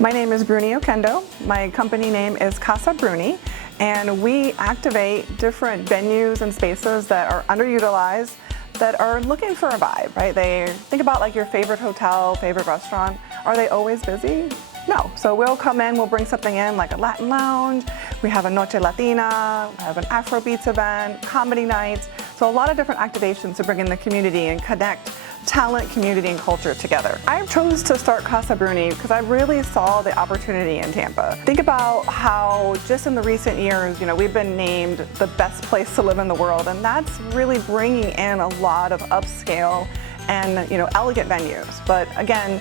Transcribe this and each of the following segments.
My name is Bruni Oquendo. My company name is Casa Bruni, and we activate different venues and spaces that are underutilized, that are looking for a vibe, right? Think about like your favorite hotel, favorite restaurant. Are they always busy? No. So we'll come in, we'll bring something in like a Latin lounge. We have a Noche Latina, we have an Afrobeats event, comedy nights. So a lot of different activations to bring in the community and connect talent, community, and culture together. I chose to start Casa Bruni because I really saw the opportunity in Tampa. Think about how just in the recent years, we've been named the best place to live in the world, and that's really bringing in a lot of upscale and elegant venues. But again,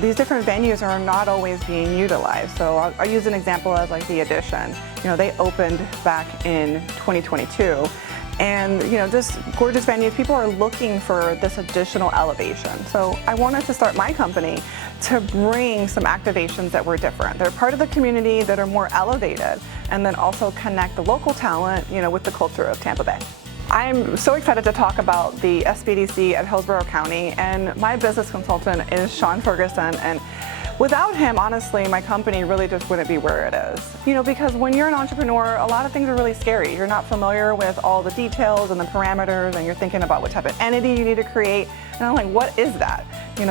these different venues are not always being utilized. So I'll use an example as like the Edition. They opened back in 2022. And just gorgeous venues, people are looking for this additional elevation. So I wanted to start my company to bring some activations that were different. They're part of the community, that are more elevated, and then also connect the local talent, with the culture of Tampa Bay. I'm so excited to talk about the SBDC at Hillsborough County, and my business consultant is Sean Ferguson. And without him, honestly, my company really just wouldn't be where it is. Because when you're an entrepreneur, a lot of things are really scary. You're not familiar with all the details and the parameters, and you're thinking about what type of entity you need to create. And I'm like, what is that?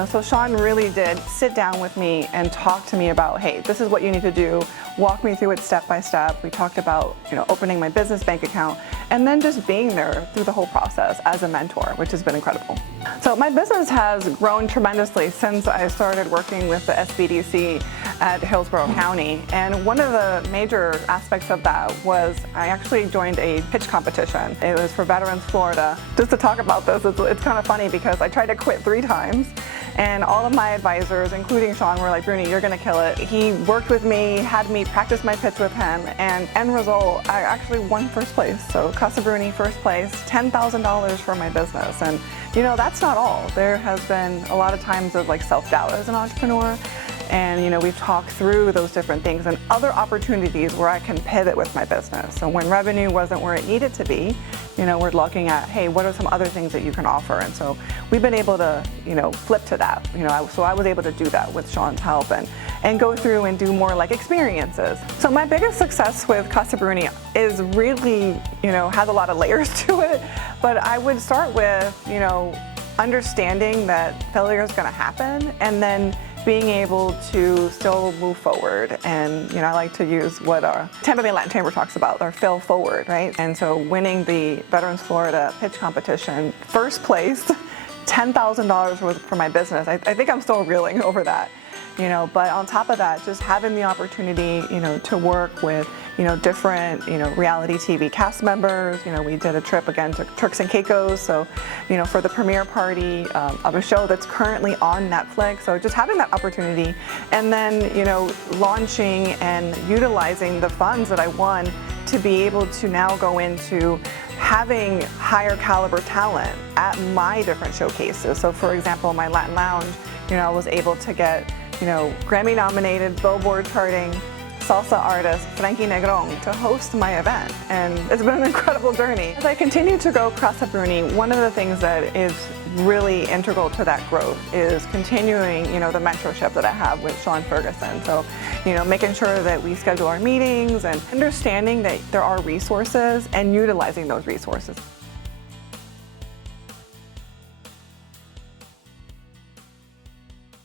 So Sean really did sit down with me and talk to me about, hey, this is what you need to do. Walk me through it step by step. We talked about, opening my business bank account, and then just being there through the whole process as a mentor, which has been incredible. So my business has grown tremendously since I started working with the SBDC at Hillsborough County. And one of the major aspects of that was I actually joined a pitch competition. It was for Veterans Florida. Just to talk about this, it's kind of funny because I tried to quit 3 times. And all of my advisors, including Sean, were like, Bruni, you're gonna kill it. He worked with me, had me practice my pitch with him, and end result, I actually won first place. So Casa Bruni, first place, $10,000 for my business. And that's not all. There has been a lot of times of like self-doubt as an entrepreneur. And we've talked through those different things and other opportunities where I can pivot with my business. So when revenue wasn't where it needed to be, we're looking at, hey, what are some other things that you can offer? And so we've been able to, flip to that. So I was able to do that with Sean's help and go through and do more like experiences. So my biggest success with Casa Bruni is really, has a lot of layers to it. But I would start with, understanding that failure is going to happen, and then being able to still move forward. And I like to use what our Tampa Bay Latin Chamber talks about, our fail forward, right? And so winning the Veterans Florida pitch competition, first place, $10,000 was for my business. I think I'm still reeling over that. But on top of that, just having the opportunity, to work with, different, reality TV cast members. We did a trip again to Turks and Caicos. So, for the premiere party of a show that's currently on Netflix. So just having that opportunity, and then, launching and utilizing the funds that I won to be able to now go into having higher caliber talent at my different showcases. So for example, my Latin Lounge, I was able to get, Grammy nominated, Billboard charting salsa artist Frankie Negron to host my event, and it's been an incredible journey. As I continue to grow Casa Bruni, one of the things that is really integral to that growth is continuing, the mentorship that I have with Sean Ferguson. So, making sure that we schedule our meetings and understanding that there are resources and utilizing those resources.